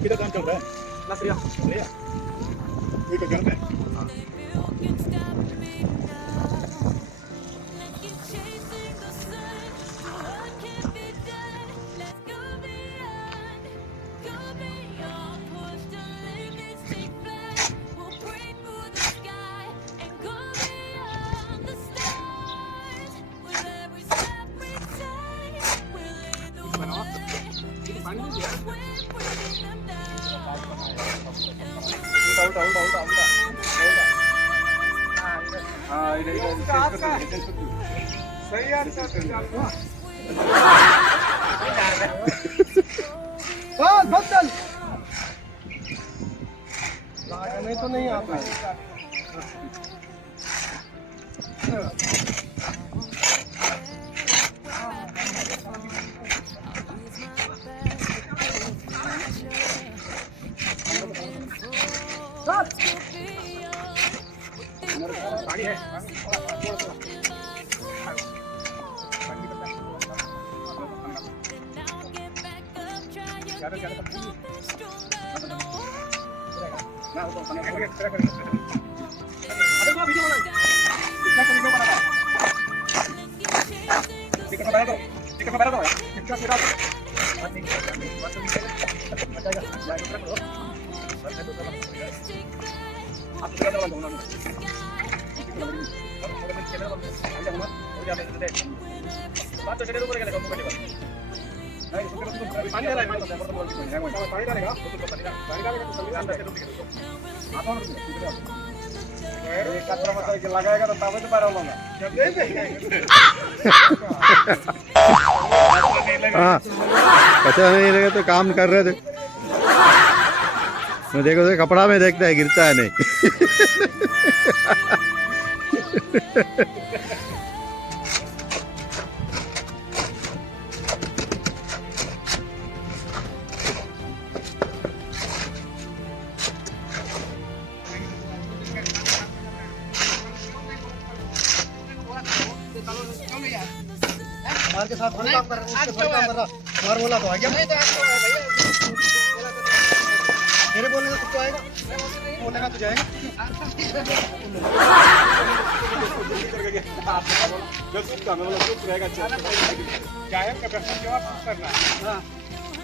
किधर काम चल रहा है? नसरिया कोई तो घर में सही आंसर बदल नहीं तो नहीं आता पानी है लगाएगा तो तब तो पैरा होगा कचरा नहीं लगे तो काम कर रहे थे मैं देखो तो कपड़ा में देखता है गिरता है नहीं के साथ काम कर रहा हूं काम कर रहा मार बोला तो आ गया मेरे बोलने से तो आएगा बोलेगा तो जाएगा जो चुप का मतलब चुप रहेगा गायब का प्रश्न जवाब करना हां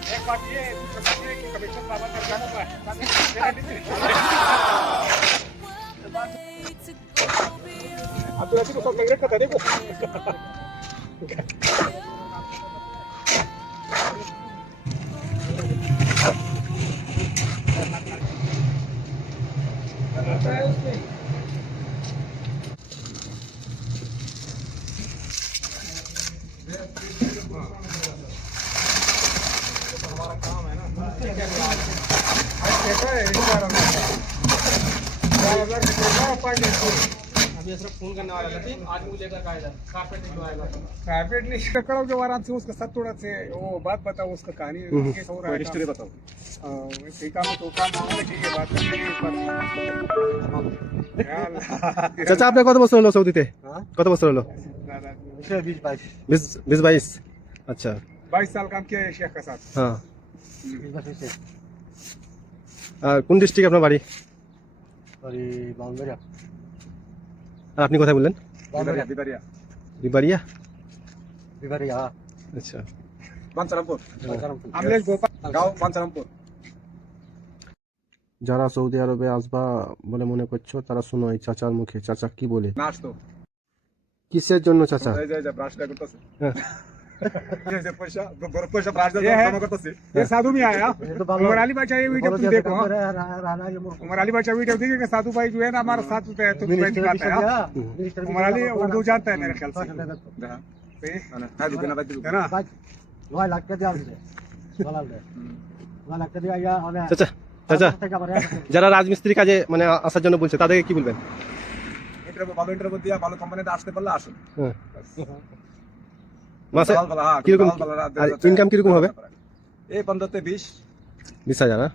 एक बात ये दूसरी बात ये कि कमीशन बाबा कर जाना है अब तो ऐसे तो सब कंग्रेस का देखो हमारा काम है ना कैसा है अभी सिर्फ फोन करने वाला था आज मुझे लेकर का इधर कारपेट निकलवाएगा कारपेट नहीं करो जो आराम से उसका सब थोड़ा से वो बात बताओ उसका कहानी कैसे हो रहा है हिस्ट्री बताओ ठीक काम तो काम ठीक है बात চাচা আপনি কত বছর হলো সৌদিতে কত বছর হলো 20-22 আচ্ছা 22 साल काम किया है शेख के साथ হ্যাঁ আর কোন ডিস্ট্রিক্ট আপনার বাড়ি और बाउंड्री আর আপনি কোথায় বললেন बिबारिया বিবারিয়া बिबारिया আচ্ছা बांसरामपुर আমলেশ গোপাল গাঁও বাঞ্ছারামপুর যারা সৌদি আরবে আসবা বলে মনে করছো তারা শুনো এই চাচার মুখে চাচা কি বলে নাচ তো কিসের জন্য চাচা এই যে ব্রাশটা করতেছে ये साधु भी आया ये तो बाबा- उमर अली बादशाह ये वीडियो तुम जैसे देखो काम हाँ। कर रहा है, राणा के मुल्क उमर अली बादशाह वीडियो देखिए कि साधु भाई जो है ना हमारे साथ तो मिनिस्टर बैठ भी पाता है समझा, हाँ। मिनिस्टर भी उमर अली समझा, उर्दू जानता है मेरे ख्याल से भाषण देता है। है ना बात, वहाँ लग के दिया उसे, वहाँ लग के दिया या हमें- চাচা চাচা থেকে আমার এক- যারা রাজমিস্ত্রি কাজে মানে আসার জন্য বলছে তাদেরকে কি বলবেন? ভালো ইন্টারভিউ দিয়ে ভালো কোম্পানিতে আসতে পারলে আসুন। হ্যাঁ। মাসে হ্যাঁ, কিরকম ভালো রাত আর ইনকাম কিরকম হবে? এই 15 থেকে 20 20,000 না?